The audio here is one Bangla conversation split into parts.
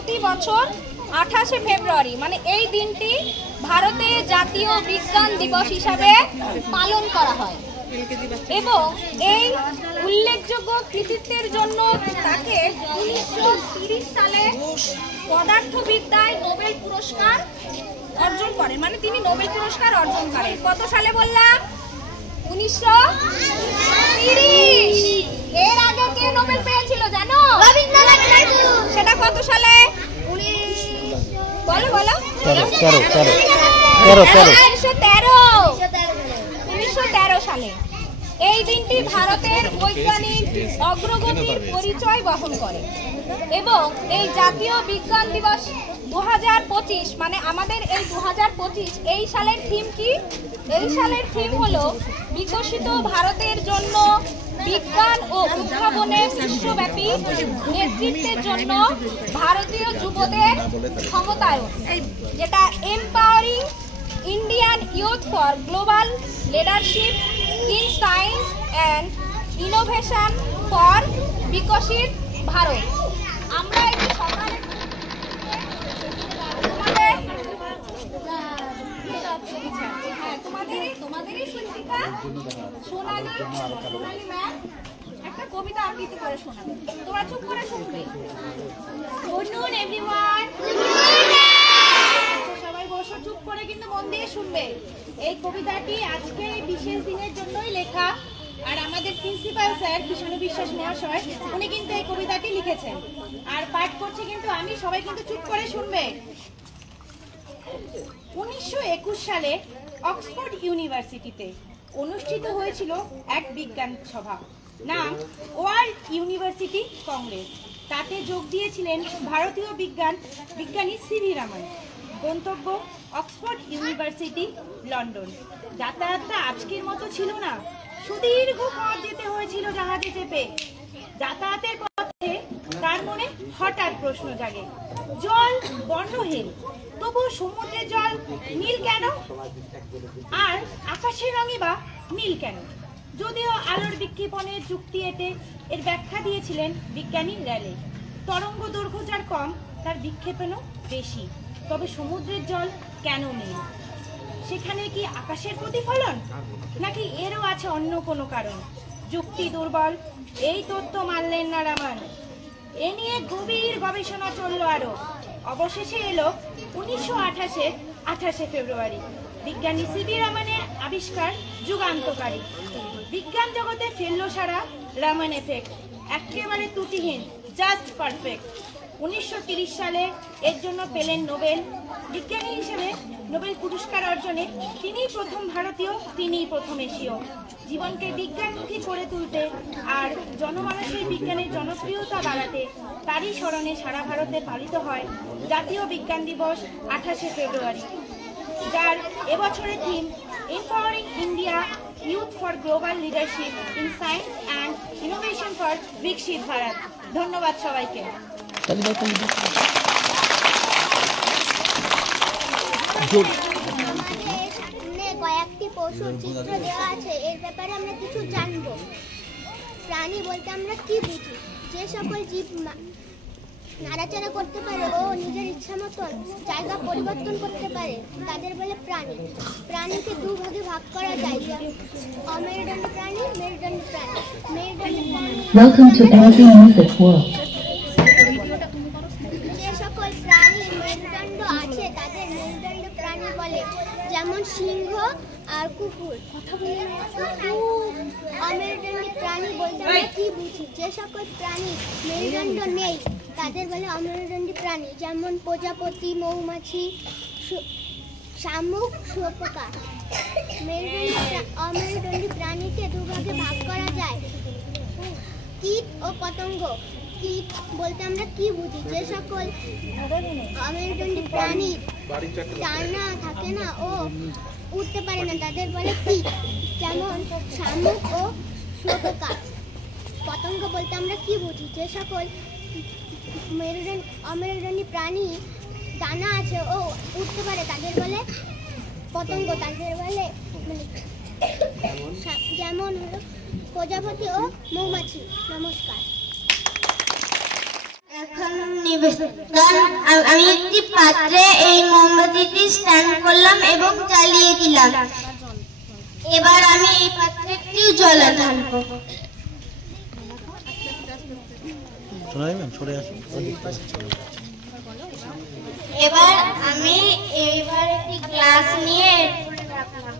প্রতি বছর 28শে ফেব্রুয়ারি মানে এই দিনটি ভারতে জাতীয় বিজ্ঞান দিবস হিসাবে পালন করা হয় এবং এই উল্লেখযোগ্য কৃতিত্বের জন্য তাকে 1930 সালে পদার্থবিদ্যায় নোবেল পুরস্কার অর্জন করেন। মানে তিনি নোবেল পুরস্কার অর্জন করেন কত সালে বললাম? 1930। এর আগে কে নোবেল পেয়েছিল জানো? রবীন্দ্রনাথ ঠাকুর। সেটা কত সালে? বলো বলো। 1913 সালে। এই দিনটি ভারতের বৈজ্ঞানিক অগ্রগতির পরিচয় বহন করে এবং এই জাতীয় বিজ্ঞান দিবস 2025 মানে আমাদের এই 2025 এই সালের থিম কি? এই সালের থিম হলো বিকশিত ভারতের জন্য বিজ্ঞান ও উদ্ভাবনের বিশ্বব্যাপী নেতৃত্বের জন্য ভারতীয় যুবদের ক্ষমতায়ন, যেটা empowering Indian youth for global leadership in science and innovation for বিকশিত ভারত। আমরা একটু সকালে তোমাদেরই শিক্ষিকা সোনালী ম্যাম একটা কবিতা আবৃত্তি করে শোনাবে, তোমরা চুপ করে শুনবে। গুড নুন এভরিওয়ান, সবাই বসো, চুপ করে কিন্তু মন দিয়ে শুনবে। এই কবিতাটি আজকে এই বিশেষ দিনের জন্যই লেখা, আর আমাদের প্রিন্সিপাল স্যার কিষাণু বিশ্বাস মহাশয় উনি কিন্তু এই কবিতাটি লিখেছেন, আর পাঠ করছে কিন্তু আমি। সবাই কিন্তু চুপ করে শুনবে। 1921 সালে অক্সফোর্ড ইউনিভার্সিটিতে অনুষ্ঠিত হয়েছিল এক বিজ্ঞান সভা, নাম ওয়ার্ল্ড ইউনিভার্সিটি কংগ্রেস। তাতে যোগ দিয়েছিলেন ভারতীয় বিজ্ঞানী সিভি রামন। গন্তব্য অক্সফোর্ড ইউনিভার্সিটি, লন্ডন। যাতায়াতটা আজকের মতো ছিল না, সুদীর্ঘ পথ যেতে হয়েছিল জাহাজে চেপে। যাতায়াতের পথে তার মনে হঠাৎ প্রশ্ন জাগে, জল বর্ণহীন, তবু সমুদ্রের জল নীল কেন? আর আকাশের রঙই বা নীল কেন? যদিও আলোর বিক্ষেপণের যুক্তি এতে এর ব্যাখ্যা দিয়েছিলেন বিজ্ঞানী র্যালে। তরঙ্গ দৈর্ঘ্য যার কম তার বিক্ষেপণও বেশি, তবে সমুদ্রের জল কেন নীল? সেখানে কি আকাশের প্রতিফলন, নাকি এরও আছে অন্য কোনো কারণ? যুক্তি দুর্বল, এই তথ্য মানলেন না রামান। এ নিয়ে গভীর গবেষণা চলল আরো। অবশেষে এলো 1928-এর 28শে ফেব্রুয়ারি, বিজ্ঞানী সিভি রামনের আবিষ্কার যুগান্তকারী। বিজ্ঞান জগতে ফেললো সারা রামান এফেক্ট, একেবারে ত্রুটিহীন, জাস্ট পারফেক্ট। 1930 সালে এর জন্য পেলেন নোবেল। বিজ্ঞানী হিসেবে নোবেল পুরস্কার অর্জনে তিনিই প্রথম ভারতীয়, তিনিই প্রথম এশীয়। জীবনকে বিজ্ঞানমুখী করে তুলতে আর জনমানসের বিজ্ঞানের জনপ্রিয়তা বাড়াতে তারই স্মরণে সারা ভারতে পালিত হয় জাতীয় বিজ্ঞান দিবস 28শে ফেব্রুয়ারি, যার এবছরের theme empowering India youth for global leadership in science and innovation for বিকশিত ভারত। ধন্যবাদ সবাইকে। কয়েকটি পশুর চিত্র দেওয়া আছে, এর ব্যাপারে আমরা কিছু জানবো। প্রাণী বলতে আমরা কি বুঝি? যে সকল জীব নাড়াচাড়া করতে পারে ও নিজের ইচ্ছা মতন জায়গা পরিবর্তন করতে পারে তাদের বলে প্রাণী। প্রাণীকে দুভাগে ভাগ করা যায়, অমেরুদণ্ডী প্রাণী, মেরুদণ্ডী প্রাণী। মেরুদণ্ডী প্রাণী যে সকল প্রাণী মেরুদণ্ড আছে তাদের মেরুদণ্ড প্রাণী বলে, যেমন সিংহ আর কুকুর। অমেরুদণ্ডী প্রাণী বলতে আমরা কি বুঝি? যে সকল প্রাণী মেরুদণ্ড নেই তাদের বলে অমেরুদণ্ডী প্রাণী, যেমন প্রজাপতি, মৌমাছি, শামুক, শুঁয়োপোকা। অমেরুদণ্ডী প্রাণীকে দুভাগে ভাগ করা যায়, কীট ও পতঙ্গ। কীট বলতে আমরা কি বুঝি? যে সকল অমেরুদণ্ডী প্রাণী ডানা থাকে না ও উঠতে পারে না তাদের বলে কীট, যেমন শামুক ও শুঁয়োপোকা। পতঙ্গ বলতে আমরা কি বুঝি? যে সকল অমেরুদণ্ডী প্রাণী ডানা আছে ও উঠতে পারে তাদের বলে পতঙ্গ, তাদের বলে যেমন হলো প্রজাপতি ও মৌমাছি। নমস্কার। এখন নিবেদন। আমি একটি পাত্রে এই মোমবাতিটি স্ট্যান্ড করলাম এবং জ্বালিয়ে দিলাম। এবার আমি এই পাত্রে একটু জল ঢালবো। এবার আমি একটি গ্লাস নিয়ে রাখলাম।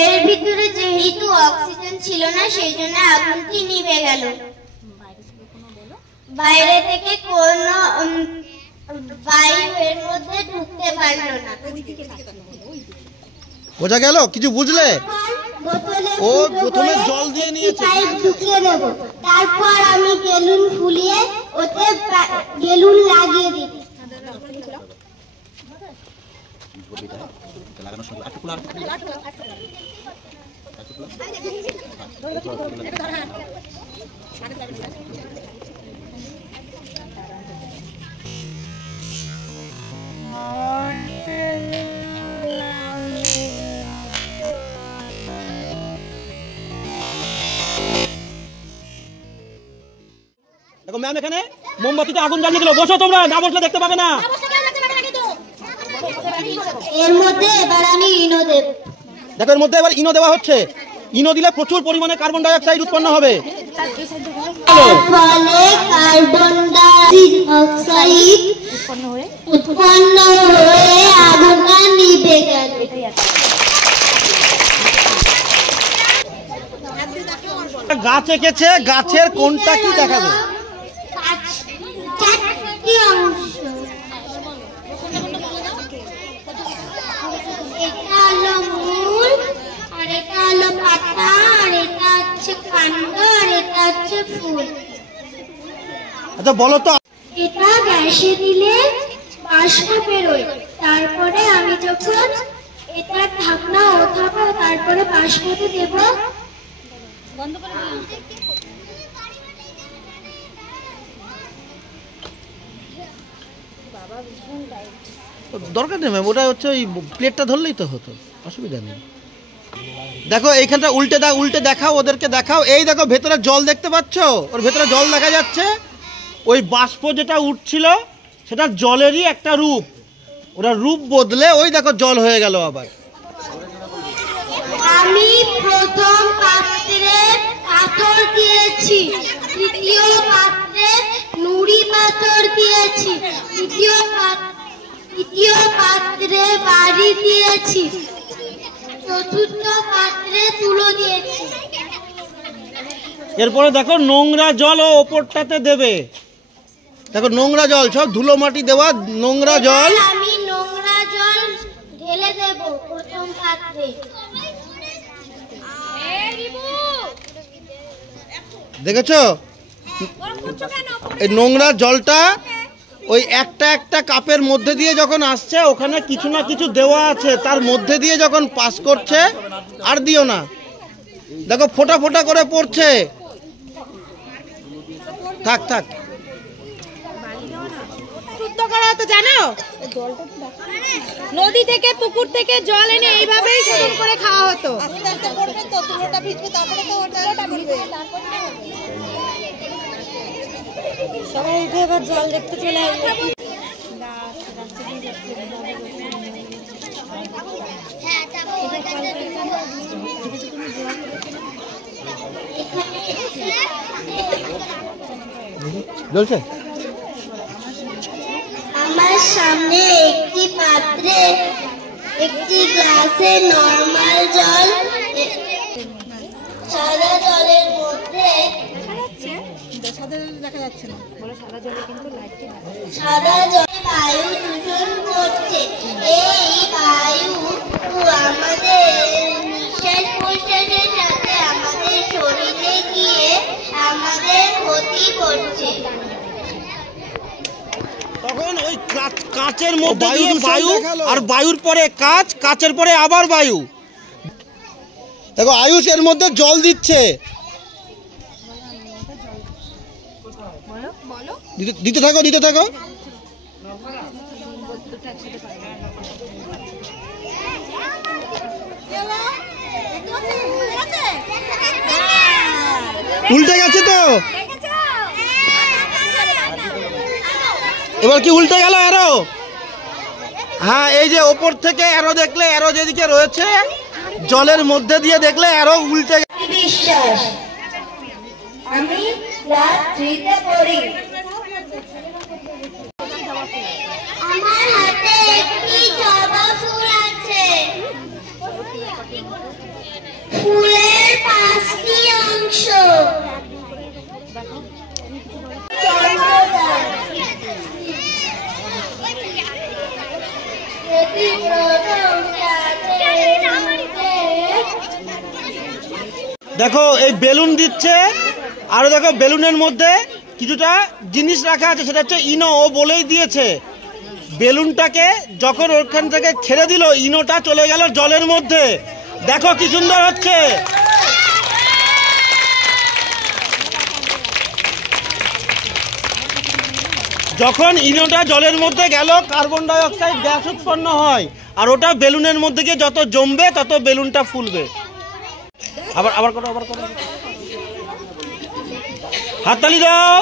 এর ভিতরে যেহেতু অক্সিজেন ছিল না সেই জন্য আগুনটি নিভে গেল। বাইরে থেকে কোনো বায়ু এর মধ্যে ঢুকতে পারলো না। বোঝা গেল? কিছু বুঝলে? ও প্রথমে জল দিয়ে নিয়েছে, পাইপ ঢুকিয়ে দেব, তারপর আমি বেলুন ফুলিয়ে ওতে বেলুন লাগিয়ে দিই। দেখো ম্যাম এখানে মোমবাতিতে আগুন জ্বালিয়ে দিল। বসো তোমরা, না বসলে দেখতে পাবে না। এর মধ্যে এবার আমি ইনো দেব। দেখো এর মধ্যে এবার ইনো দেওয়া হচ্ছে। ইনো দিলে প্রচুর পরিমাণে কার্বন ডাই অক্সাইড উৎপন্ন হবে। ফলে কার্বন ডাই অক্সাইড উৎপন্ন হয়ে আগুনটা নিভে গেল। গাছ এঁকেছে, গাছের কোনটা কি দেখাবে? চারটি অংশ। এটা হলো মূল, আর এটা হলো পাতা, আর এটা হচ্ছে কাণ্ড, আর এটা হচ্ছে ফুল। আচ্ছা বলো তো, এটা গ্যাসে দিলে বাষ্প বেরোয়, তারপরে আমি যখন এটা ঢাকনা ওঠাবো তারপরে বাষ্পতে দেব। দরকার নেই ম্যাম, ওটা হচ্ছে ওই প্লেটটা ধরলেই তো হতো, অসুবিধা নেই। দেখো এইখানটা উল্টে দেখাও, ওদেরকে দেখাও। এই দেখো ভেতরে জল দেখতে পাচ্ছ? ওর ভেতরে জল দেখা যাচ্ছে। ওই বাষ্প যেটা উঠছিল সেটা জলেরই একটা রূপ। ওরা রূপ বদলে ওই দেখো জল হয়ে গেল আবার। আমি প্রথম পাত্রে পাথর দিয়েছি, দ্বিতীয় পাত্রে নুড়ি পাথর দিয়েছি, তৃতীয় পাত্রে বাড়ি দিয়েছি, চতুর্থ পাত্রে তুলো দিয়েছি। এরপরে দেখো নোংরা জল ও ওপরটাতে দেবে। দেখো নোংরা জল, সব ধুলো মাটি দেওয়া নোংরা জল। আমি নোংরা জল ঢেলে দেব প্রথম পাত্রে। দেখেছো এই নোংরা জলটা ওই একটা একটা কাপের মধ্যে দিয়ে যখন আসছে, ওখানে কিছু না কিছু দেওয়া আছে, তার মধ্যে দিয়ে যখন পাস করছে। আর দিও না, দেখো ফোঁটা ফোঁটা করে পড়ছে। থাক থাক। শুদ্ধ করা তো জানো, নদী থেকে পুকুর থেকে জল এনে এইভাবেই শোধন করে খাওয়া হতো। সবাই এবার জল দেখতে চলে আসবে। জ্বলছে। আমার সামনে একটি পাত্রে একটি গ্লাসে নরমাল জল, সাদা জলের মধ্যে সাদা জলে বায়ু দূষণ করছে। এই বায়ু আমাদের নিঃশ্বাস প্রশ্বাসের সাথে আমাদের শরীরে গিয়ে আমাদের ক্ষতি করছে। তখন ওই কাঁচের মধ্যে দিয়ে বায়ু, আর বায়ুর পরে কাঁচ, কাঁচের পরে আবার বায়ু। দেখো আয়ুষ এর মধ্যে জল দিচ্ছে। দিতে থাকো দিতে থাকো। উল্টে গেছে তো, এবার কি উল্টে গেল অ্যারো? হ্যাঁ, এই যে ওপর থেকে অ্যারো দেখলে, অ্যারো যেদিকে রয়েছে জলের মধ্যে দিয়ে দেখলে অ্যারো উল্টে বিশ্বাস। আমি ক্লাস 3 তে পড়ি। আমার হাতে একটি জবা ফুল আছে। ফুলের 5টি অংশ। এটি প্রথম দেখো এই বেলুন দিচ্ছে, আর দেখো বেলুনের মধ্যে কিছুটা জিনিস রাখা আছে, সেটা হচ্ছে ইনো। ও বলেই দিয়েছে বেলুনটাকে যখন ওখান থেকে ছেড়ে দিল ইনোটা চলে গেল জলের মধ্যে। দেখো কি সুন্দর হচ্ছে। যখন ইনোটা জলের মধ্যে গেল কার্বন ডাই অক্সাইড গ্যাস উৎপন্ন হয়, আর ওটা বেলুনের মধ্যে গিয়ে যত জমবে তত বেলুনটা ফুলবে। আবার আবার করো, আবার করো, হাততালি দাও।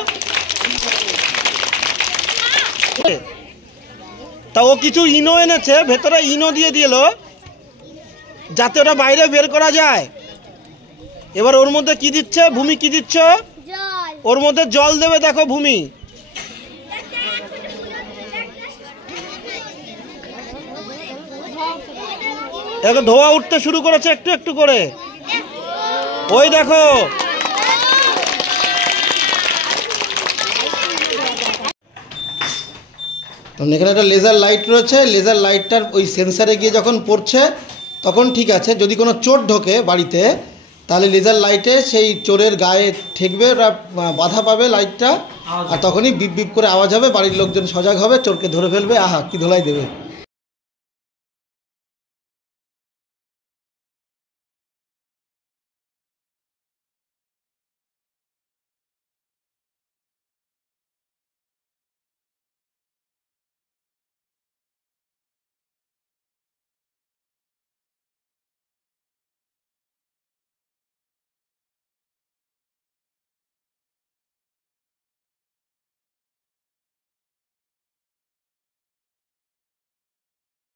তা ও কিছু ইনো এনেছে, ভেতরে ইনো দিয়ে দিল যাতে ওটা বাইরে বের করা যায়। এবার ওর মধ্যে কি দিচ্ছে? ভূমি কি দিচ্ছ? জল। ওর মধ্যে জল দেবে। দেখো ভূমি, দেখো ধোয়া উঠতে শুরু করেছে একটু একটু করে। ওই দেখো, তখন এখানে একটা লেজার লাইট রয়েছে। লেজার লাইটটার ওই সেন্সারে গিয়ে যখন পড়ছে তখন ঠিক আছে। যদি কোনো চোর ঢোকে বাড়িতে, তাহলে লেজার লাইটে সেই চোরের গায়ে ঠেকবে, ওরা বাধা পাবে লাইটটা, আর তখনই বিপ বিপ করে আওয়াজ হবে, বাড়ির লোকজন সজাগ হবে, চোরকে ধরে ফেলবে। আহা কি ধোলাই দেবে।